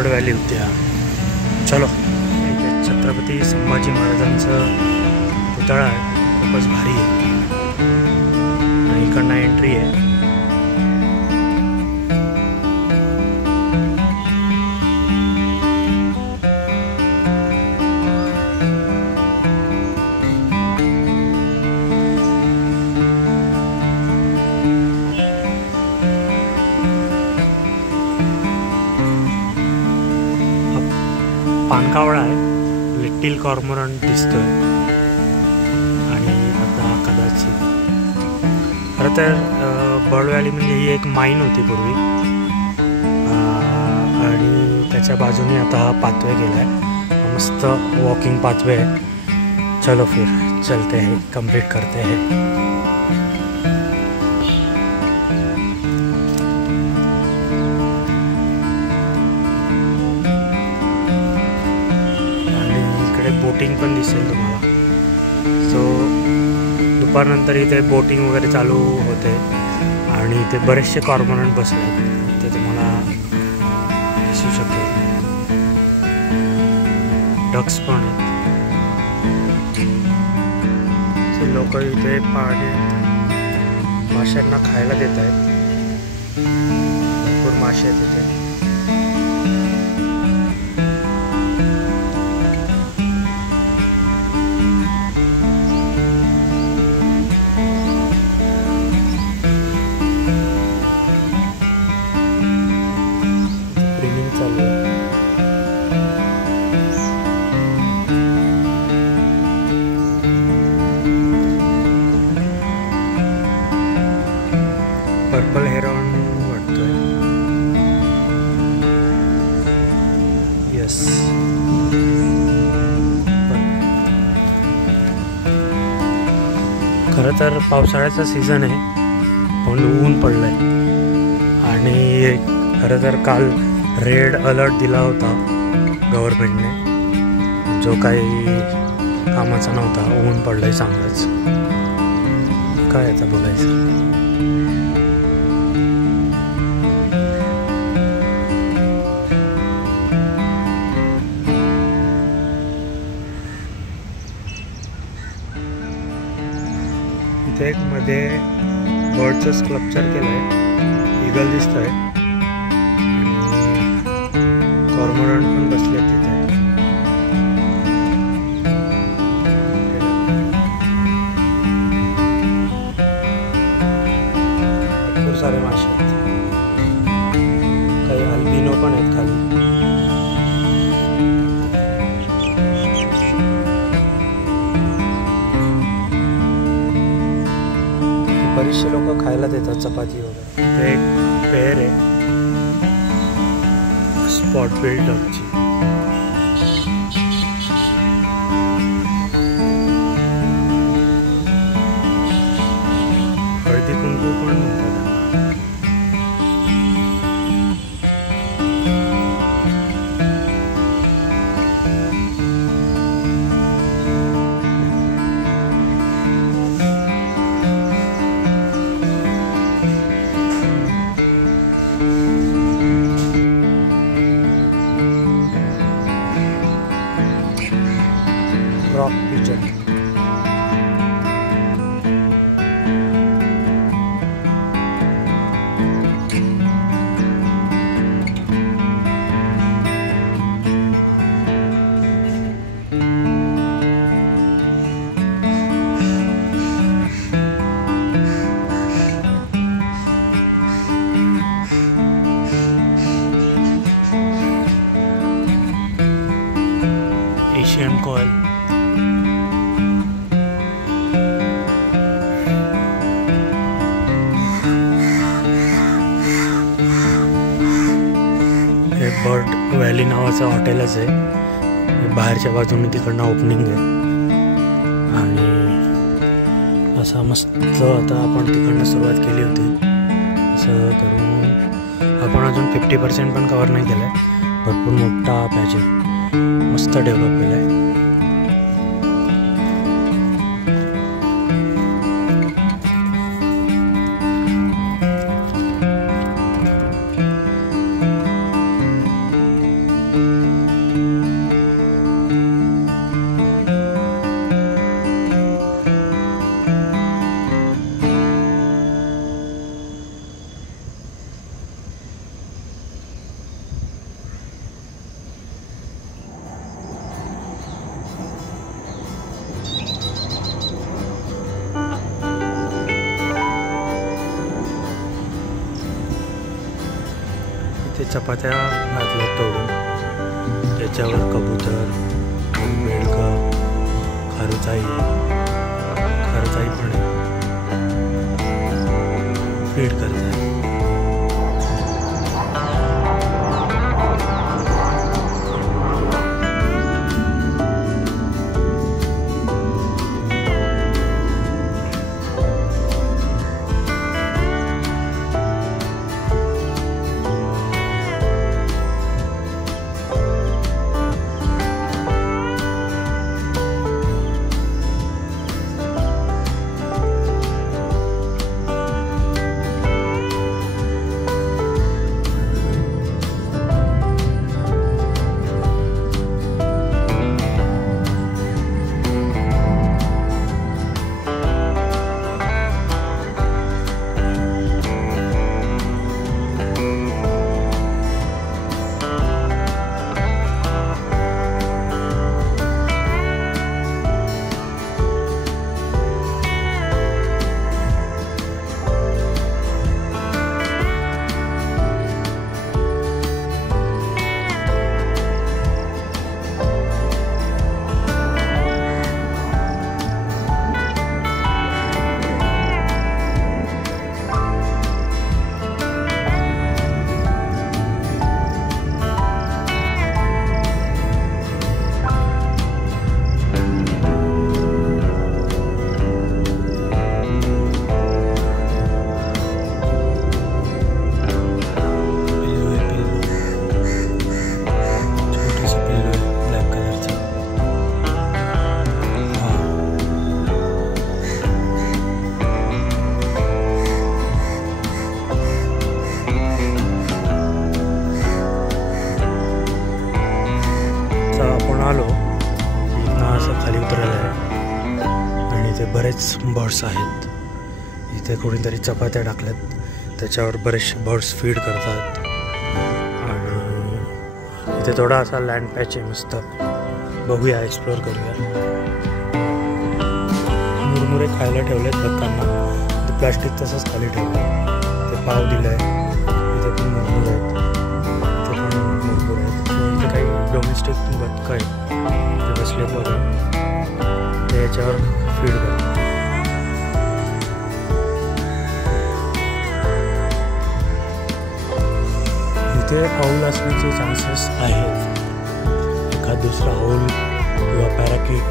Bird valley उद्यान. चलो, इथे छत्रपती संभाजी महाराजांचं पुतळा आहे, खूपच भारी आहे. आणि इकडनं एंट्री आहे. पानकावळा आहे, लिटिल कॉर्मोरंट दिसतोय. आणि आता कदाचित खरं तर बर्ड व्हॅली म्हणजे ही एक माईन होती पूर्वी, आणि त्याच्या बाजूने आता हा पाथवे गेला आहे. मस्त वॉकिंग पाथवे आहे. चलो फिर चलते हैं, कंप्लीट करते हैं. बोटिंग पण दिसेल तुम्हाला. सो दुपारनंतर इथे बोटिंग वगैरे चालू होते आणि इथे बरेचसे कॉर्मोरंट बसले आहेत, ते तुम्हाला दिसू शकेल. डक्स पण आहेत. लोक इथे पाण्यात माशांना खायला देत आहेत. भरपूर मासे आहेत इथे. पर्पल हेरॉन वाटतोय. येस, खरं तर पावसाळ्याचा सीझन आहे, पण ऊन पडलंय. आणि खरं तर काल रेड अलर्ट दिला होता गव्हर्नमेंटने, जो काही कामाचा नव्हता. ऊन पडलंय चांगलंच. काय आता बोलायचं. इथे एक मध्ये बर्डचं स्कल्पचर केलं आहे. ईगल दिसत आहे आणि कॉर्मोरंट पण बसले तिथे. भरपूर सारे मासे आहेत. काही अल्बिनो पण आहेत खाली. बरीचसे लोक खायला देतात चपाती वगैरे. ते एक पेअर आहे स्पॉट बिल्ड डकची. हळदी कुंकू पण म्हणतात. Rock pigeon. एशियन कोयल. हे बर्ड व्हॅली नावाचं हॉटेलच आहे. बाहेरच्या बाजूने तिकडनं ओपनिंग आहे. आणि असा मस्त आता आपण तिकडनं सुरुवात केली होती. असं करून आपण अजून 50% पण कवर नाही केलं आहे. भरपूर मोठा पॅच आहे, मस्त डेव्हलप केलं आहे. चपात्या घातल्या तोडून, त्याच्यावर कबूतर, बेडकं, खारुताई पण फीड करतात. बरेच बर्ड्स आहेत. इथे कोणीतरी चपात्या टाकल्यात, त्याच्यावर बरेचसे बर्ड्स फीड करतात. आणि इथे थोडा असा लँड पॅच आहे मस्त, बघूया, एक्सप्लोअर करूया. मुरमुरे खायला ठेवलेत बघताना, ते प्लास्टिक तसंच खाली ठेवलं. ते पाव दिलं आहे, इथे पण मुरमुरे आहेत, इथे पण मुरमुरे आहेत. इथे काही डोमेस्टिक बदकं आहेत, ते बसले बघा, ते याच्यावर फीड करतात. इथे फाऊल असण्याचे चान्सेस आहेत, एखाद दुसरा हाऊल किंवा पॅराकिट.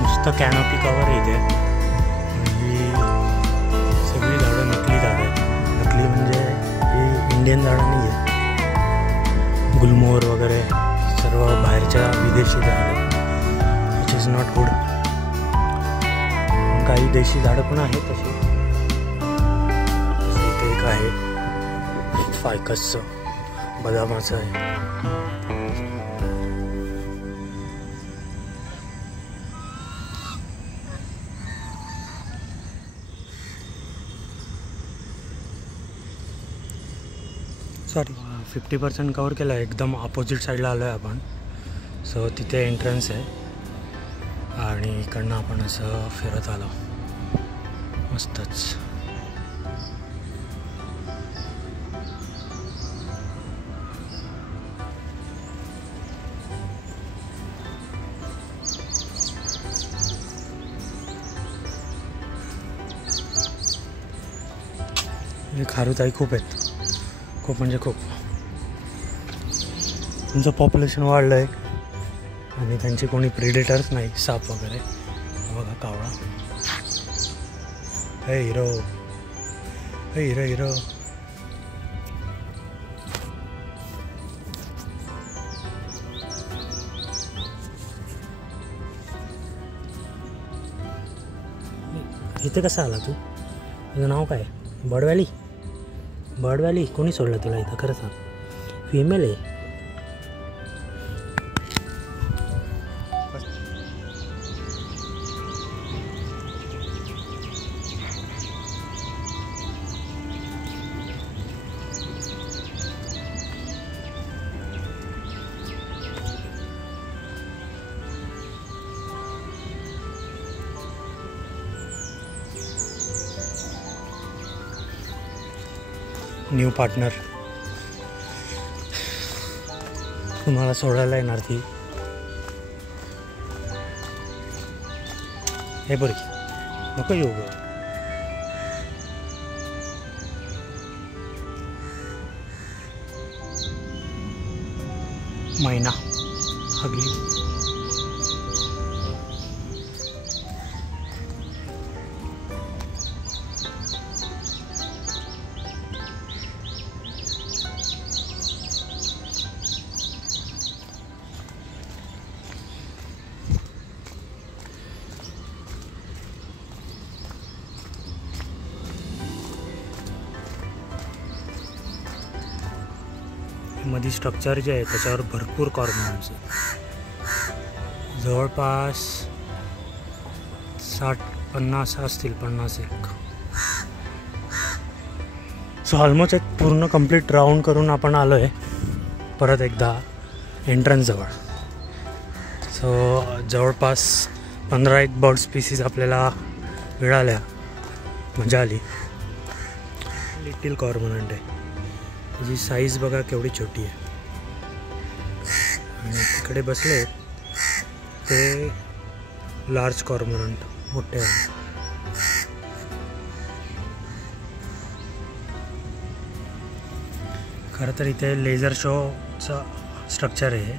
नुसतं कॅनोपी कवर आहे इथे. ही सगळी झाडं नकली झाडं आहेत. नकली म्हणजे ही इंडियन झाडं नाही आहेत. गुलमोहर वगैरे सर्व बाहेरच्या विदेशी झाडं, विच इज नॉट गुड. काही देशी झाडं पण आहेत तशी. इथे एक आहे फायकसचं, बदामाचं आहे. सॉरी, 50% कवर केलं आहे. एकदम ऑपोजिट साईडला आलो आहे आपण. सो तिथे एंट्रन्स आहे आणि इकडनं आपण असं फिरत आलो. मस्तच. खारुताई खूप आहेत, खूप म्हणजे खूप. तुमचं पॉप्युलेशन वाढलं आहे आणि त्यांचे कोणी प्रेडेटर्स नाही, साप वगैरे. बघा कावळा, हे हिरो, हे हिरो हिरो. इथे कसा आला तू? तुझं नाव काय? बर्डव्हॅली? बर्डव्हॅली कोणी सोडलं तुला इथं? खरं सांग, फिमेल आहे? न्यू पार्टनर तुम्हाला सोडायला येणार ती. हे बरं नको येऊ गं. मैना हगली. मध्ये स्ट्रक्चर जे आहे त्याच्यावर भरपूर कॉर्मोरंट्स जवळपास 60-50 असतील, 51. सो ऑलमोस्ट एक पूर्ण कंप्लीट राऊंड करून आपण आलो आहे परत एकदा एंट्रन्स जवळ. सो जवळपास 15 बर्ड स्पीसीज आपल्याला मिळाल्या. मजा आली. लिटिल कॉर्मोरंट आहे. जी साईज बघा केवढी छोटी आहे. आणि तिकडे बसले ते लार्ज कॉर्मोरंट मोठे आहे. खरं तर इथे लेझर शोचा स्ट्रक्चर आहे.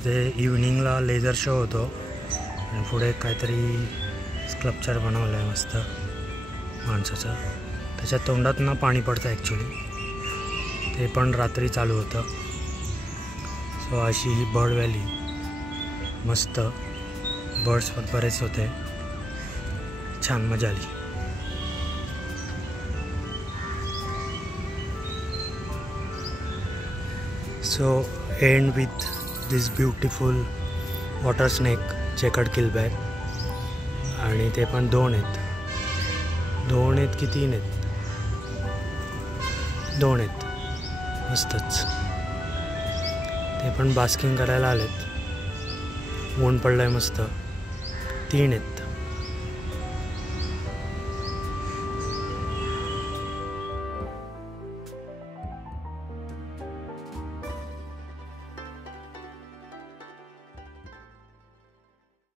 इथे इव्हनिंगला लेझर शो होतो आणि पुढे काहीतरी स्कल्पचर बनवलं आहे मस्त माणसाचं. त्याच्या तोंडातनं पाणी पडतं ॲक्च्युली. ते पण रात्री चालू होतं. सो अशी ही बर्ड व्हॅली मस्त. बर्ड्स पण बरेच होते. छान मजा आली. So end with this beautiful water snake checkered keelback. आणि ते पण 2 आहेत. 2 आहेत की 3 आहेत? 2 आहेत. मस्तच. ते पण बास्किंग करायला आलेत. ऊन पडलं आहे मस्त. 3 आहेत.